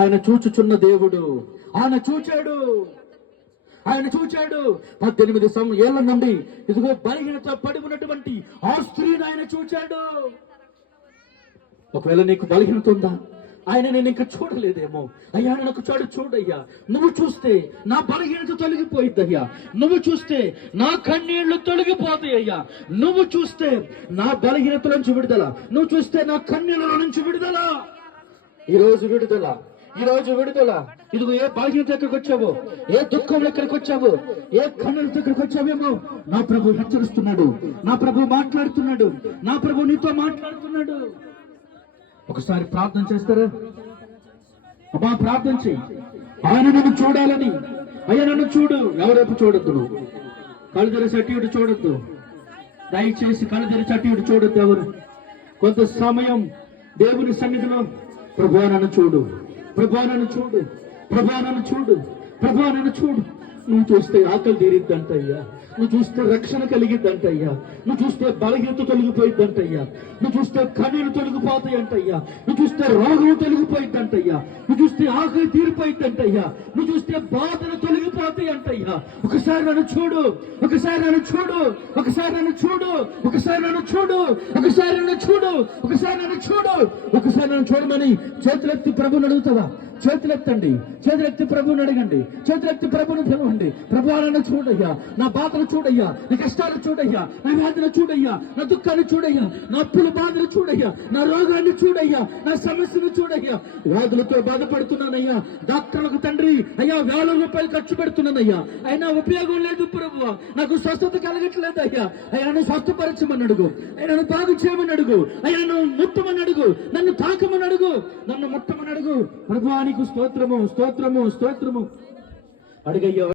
ఆయన చూచుచున్న దేవుడు, ఆయన చూచాడు. 18 ఏళ్ల నుండి ఇదిగో బలహీనత పడి ఉన్నటువంటి ఆ స్త్రీని ఆయన చూచాడు. ఒకవేళ నీకు బలహీనత ఉందా? ఆయన నేను ఇంకా చూడలేదేమో, అయ్యా నాకు చూడయ్యా, నువ్వు చూస్తే నా బలహీనత తొలగిపోయిద్దయ్యా, నువ్వు చూస్తే నా కన్నీళ్లు తొలగిపోతాయ్యా, నువ్వు చూస్తే నా బలహీనత నుంచి విడుదల, నువ్వు చూస్తే నా కన్నీళ్ళ నుంచి విడుదల. ఈరోజు విడుదల. ఇదిగో ఏ బలహీనత ఎక్కడికి వచ్చావో, ఏ దుఃఖంలో ఎక్కడికి వచ్చావో, ఏ కన్నులతో ఎక్కడికి వచ్చావేమో నా ప్రభు హెచ్చరిస్తున్నాడు, నా ప్రభు మాట్లాడుతున్నాడు, నా ప్రభు నీతో మాట్లాడుతున్నాడు. ఒకసారి ప్రార్థన చేస్తారా? అమ్మా ప్రార్థన చెయ్యి. ఆయన నన్ను చూడాలని, అయ్యా నన్ను చూడు. ఎవరైపు చూడొద్దు, నువ్వు కళ్ళు తెరిచి అటు ఇటు చూడొద్దు, దయచేసి కళ్ళు తెరిచి అటు ఇటు చూడొద్దు. ఎవరు కొంత సమయం దేవుని సన్నిధిలో ప్రభువా నన్ను చూడు, ప్రభువా నన్ను చూడు, ప్రభువా నన్ను చూడు, ప్రభువా నన్ను చూడు. నువ్వు చూస్తే ఆకలి తీరిద్దంటయ్యా, నువ్వు చూస్తే రక్షణ కలిగిద్దంటయ్యా, నువ్వు చూస్తే బలహీనత తొలగిపోయిద్దంటయ్యా, నువ్వు చూస్తే కన్నీళ్ళు తొలగిపోతాయంటయ్యా, నువ్వు చూస్తే రోగం తొలగిపోయిద్దంటయ్యా, నువ్వు చూస్తే ఆకలి తీరిపోయిద్దంటయ్యా, నువ్వు చూస్తే బాధలు తొలగిపోతాయంటయ్యా. ఒకసారి నన్ను చూడు, ఒకసారి నన్ను చూడు, ఒకసారి నన్ను చూడు, ఒకసారి నన్ను చూడు, ఒకసారి నన్ను చూడు, ఒకసారి నన్ను చూడు, ఒకసారి నన్ను చూడమని చేతులెత్తి ప్రభుని అడుగుతావా? చేతులెత్తండి, చేతులెత్తి ప్రభుని అడగండి, చేతులెత్తి ప్రభుని పిలవండి. ప్రభువా నన్ను చూడయ్యా, నా బాధలు చూడయ్యా, నా కష్టాలు చూడయ్యా, నా వ్యాధులు చూడయ్యా, నా దుఃఖాన్ని చూడయ్యా, నా అప్పుల బాధలు చూడయ్యా, నా రోగాన్ని చూడయ్యా, నా సమస్యను చూడయ్యా. వ్యాధులతో బాధపడుతున్నానయ్యా, డాక్టర్లకు తండ్రి అయ్యా వేల రూపాయలు ఖర్చు పెడుతున్నానయ్యా, అయినా ఉపయోగం లేదు ప్రభువా, నాకు స్వస్థత కలగట్లేదు అయ్యా. అయ్యా నన్ను స్వస్థపరచమని అడుగు, అయ్యా నన్ను బాగు చేయమని అడుగు, అయ్యా నన్ను ముట్టమని అడుగు, నన్ను తాకమని అడుగు, నన్ను ముట్టమని అడుగు. ప్రభువా నీకు స్తోత్రము, స్తోత్రము, స్తోత్రము. అడిగయ్యా.